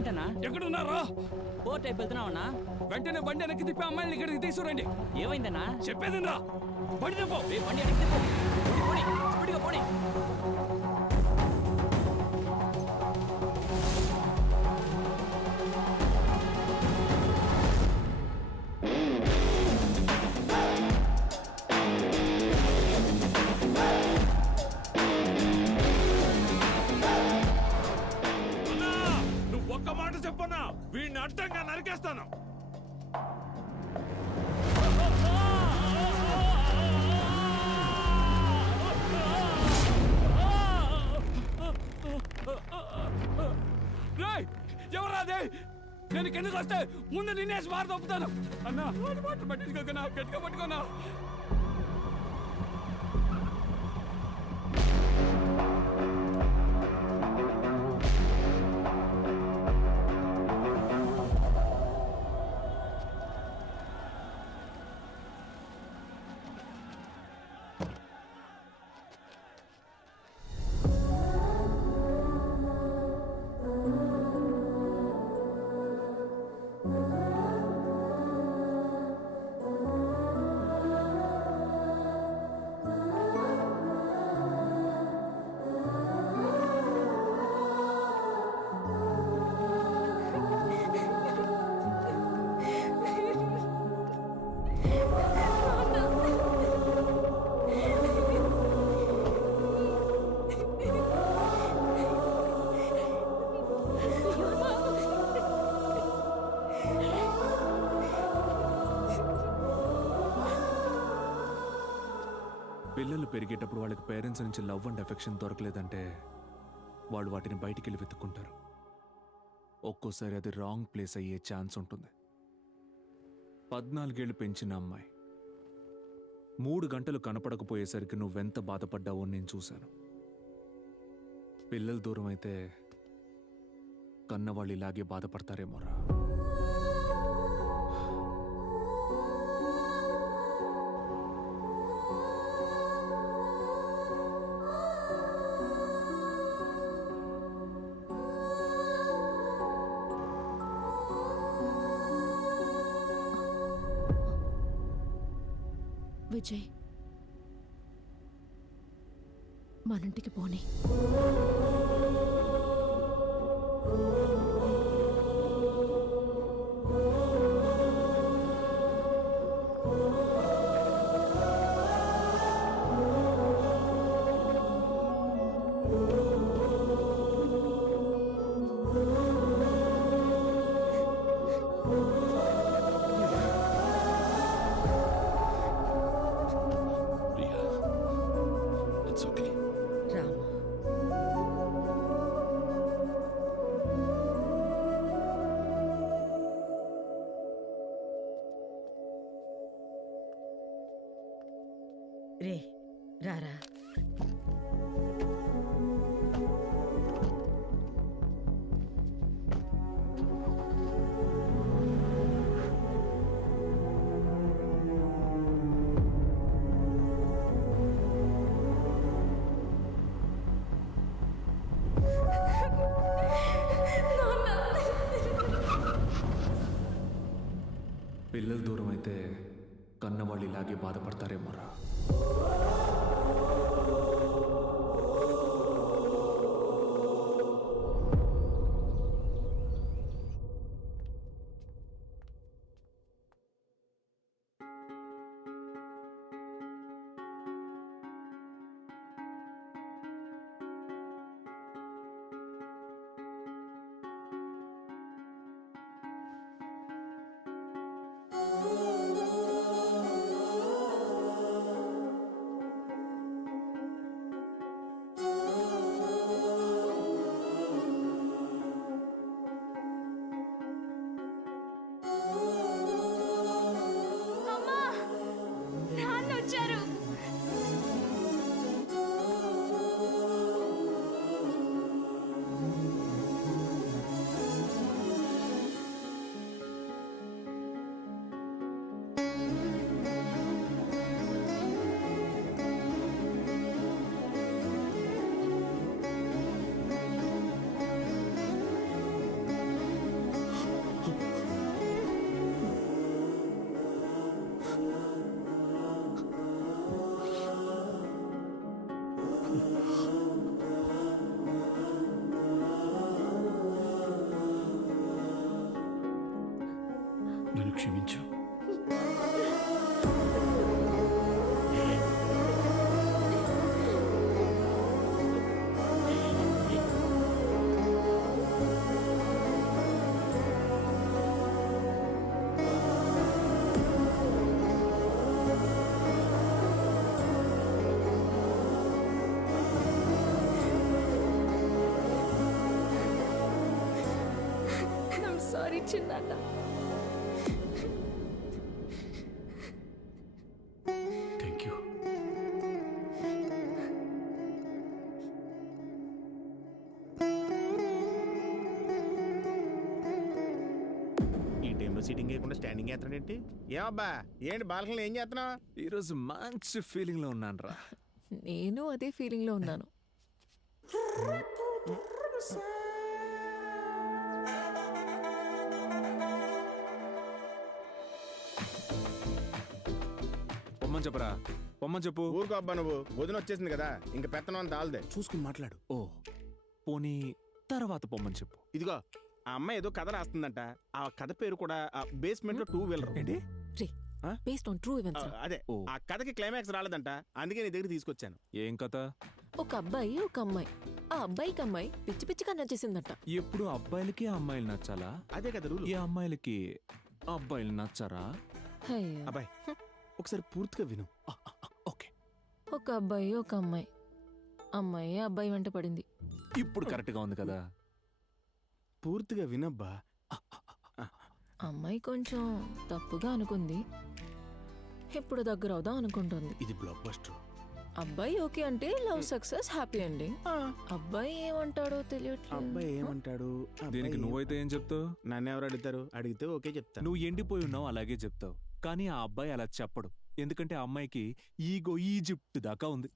ఏంటన్నా? ఎక్కడున్నారా? పోర్ట్ టైప్ వెళ్తున్నావన్నా? వెంటనే బండి వెనక్కి తిప్పి అమ్మాయిని ఇక్కడికి తీసుకురండి. ఏమైందన్నా? చెప్పేదిరా, బండి తిప్పో. బండి వెనక్కి తిప్పు. పోనీ, స్పీడ్గా పోనీ. నువ్వు ఒక్క మాట చెప్పన్నా, వీడిని అడ్డంగా నరికేస్తాను. ఎవరాదే? నేను కిందకు వస్తే ముందు నిన్నేసి మారు తప్పుతాను. అన్నా పట్టించుకోకనా, గట్టిగా పట్టుకోనా. పిల్లలు పెరిగేటప్పుడు వాళ్ళకి పేరెంట్స్ నుంచి లవ్ అండ్ ఎఫెక్షన్ దొరకలేదంటే వాళ్ళు వాటిని బయటికి వెళ్ళి వెతుక్కుంటారు. ఒక్కోసారి అది రాంగ్ ప్లేస్ అయ్యే ఛాన్స్ ఉంటుంది. 14 ఏళ్ళు పెంచిన అమ్మాయి 3 గంటలు కనపడకపోయేసరికి నువ్వెంత బాధపడ్డావో నేను చూశాను. పిల్లలు దూరం అయితే కన్నవాళ్ళు ఇలాగే బాధపడతారేమోరా. విజయ్, మనింటికి పోనీ. రే రారా. పిల్లలు దూరం అయితే కన్నవాళ్ళు ఇలాగే బాధపడతారేమోరా. నన్ను క్షమించు. సారీ చిన్నాన్న. Thank you. ఈ టైంలో సీటింగ్ వేయకుండా స్టాండింగ్ చేస్తున్నాడేంటి? ఏమబ్బా ఏంటి బాల్కనీలో ఏం చేస్తున్నావు? ఈరోజు మంచి ఫీలింగ్లో ఉన్నాను రా. నేను అదే ఫీలింగ్లో ఉన్నాను. పొమ్మని చెప్పరా, పొమ్మని చెప్పు. ఊరుకో అబ్బా, నువ్వు వదిన వచ్చేసింది కదా, ఇంక పెత్తనం దాల్దే, చూసుకుని మాట్లాడు. ఓ పోనీ తర్వాత పొమ్మని చెప్పు. ఇదిగో ఆ అమ్మాయి ఏదో కథ రాస్తుందంట, ఆ కథ పేరు కూడా బేస్మెంట్ లో 2 వీలర్. ఏంటి? Based on true events. అదే ఓ. ఆ కథకి క్లైమాక్స్ రాలేదంట, అందుకే నీ దగ్గర తీసుకొచ్చాను. ఏం కథ? ఒక అబ్బాయి ఒక అమ్మాయి. ఆ అబ్బాయికి అమ్మాయి పిచ్చి పిచ్చిగా నచ్చేసిందట. ఎప్పుడు అబ్బాయిలకి అమ్మాయిలు నచ్చాలా? అదే కదా రూల్. ఈ అమ్మాయిలకి అబ్బాయిలు నచ్చారా? అయ్యో. అబ్బాయి ఒకసారి పూర్తిగా విను. ఓకే, ఒక అబ్బాయి ఒక అమ్మాయి. అమ్మాయి అబ్బాయి వెంట పడింది. ఇప్పుడు కరెక్ట్ గా ఉంది కదా? పూర్తిగా వినబ్బా. అమ్మాయి కొంచెం తప్పుగా అనుకుంది. ఇప్పుడు దగ్గర అవుదాం అనుకుంటుంది. ఇది బ్లాక్ బస్టర్. అబ్బాయి ఓకే అంటే లవ్ సక్సెస్, హ్యాపీ ఎండింగ్. అబ్బాయి ఏమంటాడో తెలియట్లేదు. అబ్బాయి ఏమంటాడు? దీనికి నువ్వైతే ఏం చెప్తావు? నన్ను ఎవరు అడుగుతారు? అడిగితే ఓకే చెప్తాను. నువ్వు ఎండిపోయి ఉన్నావు అలాగే చెప్తావు, కానీ ఆ అబ్బాయి అలా చెప్పడు. ఎందుకంటే ఆ అమ్మాయికి ఈగో ఈజిప్ట్ దాకా ఉంది.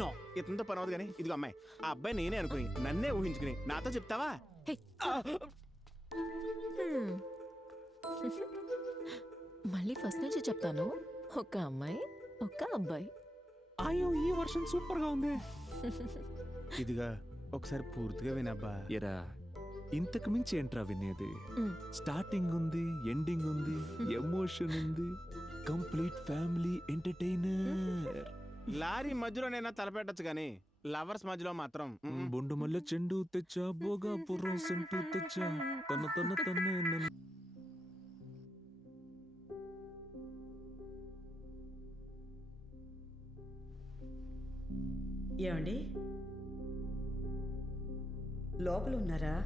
నో, ఇతనితో పని అవుతుంది కానీ ఇదిగో అమ్మాయి, ఆ అబ్బాయి నేనే అనుకుని నన్నే ఊహించుకుని నాతో చెప్తావా? హే. మళ్ళీ ఫస్ట్ నుంచి చెప్తాను. ఒక అమ్మాయి ఒక అబ్బాయి. అయ్యో ఈ వర్షన్ సూపర్ గా ఉంది. ఇదిగా ఒకసారి పూర్తిగా వినబ్బా. ఎరా, ఇంతకు మించి ఏంట్రా వినేది? మ్. స్టార్టింగ్ ఉంది, ఎండింగ్ ఉంది, ఎమోషన్ ఉంది, కంప్లీట్ ఫ్యామిలీ ఎంటర్టైనర్. లారీ మధ్యలోనైనా తలపెట్టచ్చు కానీ లవర్స్ మధ్యలో మాత్రం బొండు మల్లె చెండు తెచ్చా, బోగా పుర్రం సెంటు తెచ్చా, తన తన తన్నే నన్ను. ఏమండి లోపల ఉన్నారా?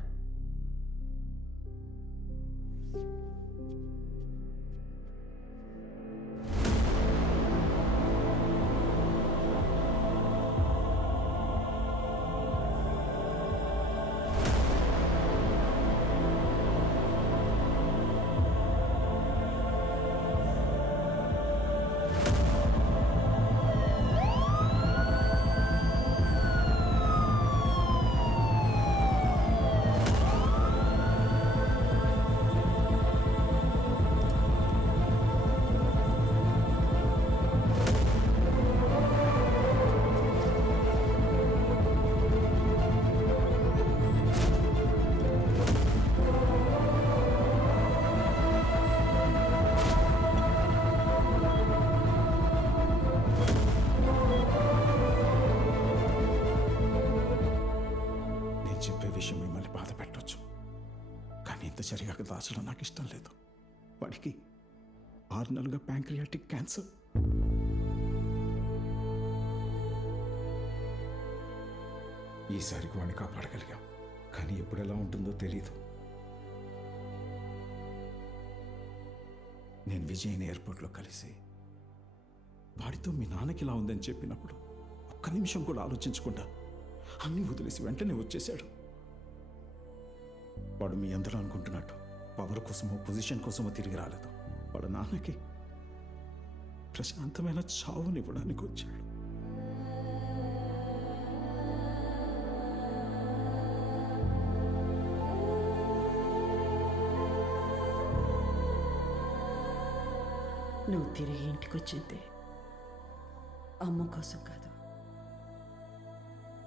జరిగాక దాచడం నాకు ఇష్టం లేదు. వాడికి 6 నెలలుగా ప్యాంక్రియాటిక్ క్యాన్సర్. ఈసారికి వాడిని కాపాడగలిగాం, కానీ ఎప్పుడు ఎలా ఉంటుందో తెలీదు. నేను విజయ్ని ఎయిర్పోర్ట్లో కలిసి వాడితో మీ నాన్నకి ఇలా ఉందని చెప్పినప్పుడు ఒక్క నిమిషం కూడా ఆలోచించకుండా అన్నీ వదిలేసి వెంటనే వచ్చేశాడు. వాడు మీ అందరూ అనుకుంటున్నట్టు పవర్ కోసమో పొజిషన్ కోసమో తిరిగి రాలేదు. వాడు నాన్నకి ప్రశాంతమైన చావునివ్వడానికి వచ్చాడు. నువ్వు తిరిగి ఇంటికి వచ్చింది అమ్మ కోసం కాదు,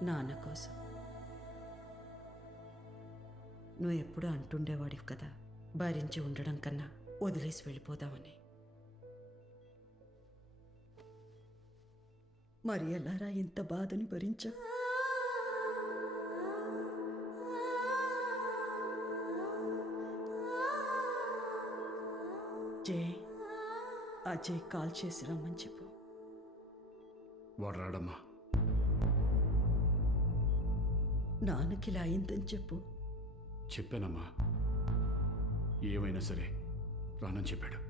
నాన్న కోసం. నువ్వు ఎప్పుడూ అంటుండేవాడివి కదా, భరించి ఉండడం కన్నా వదిలేసి వెళ్ళిపోదామని. మరి ఎలారా ఇంత బాధని భరించా? అజయ్ కాల్ చేసి రమ్మని చెప్పు. వాడు రాడమ్మా. నాన్నకి ఇలా అయిందని చెప్పు. చెప్పానమ్మా, ఏమైనా సరే రానని చెప్పాడు.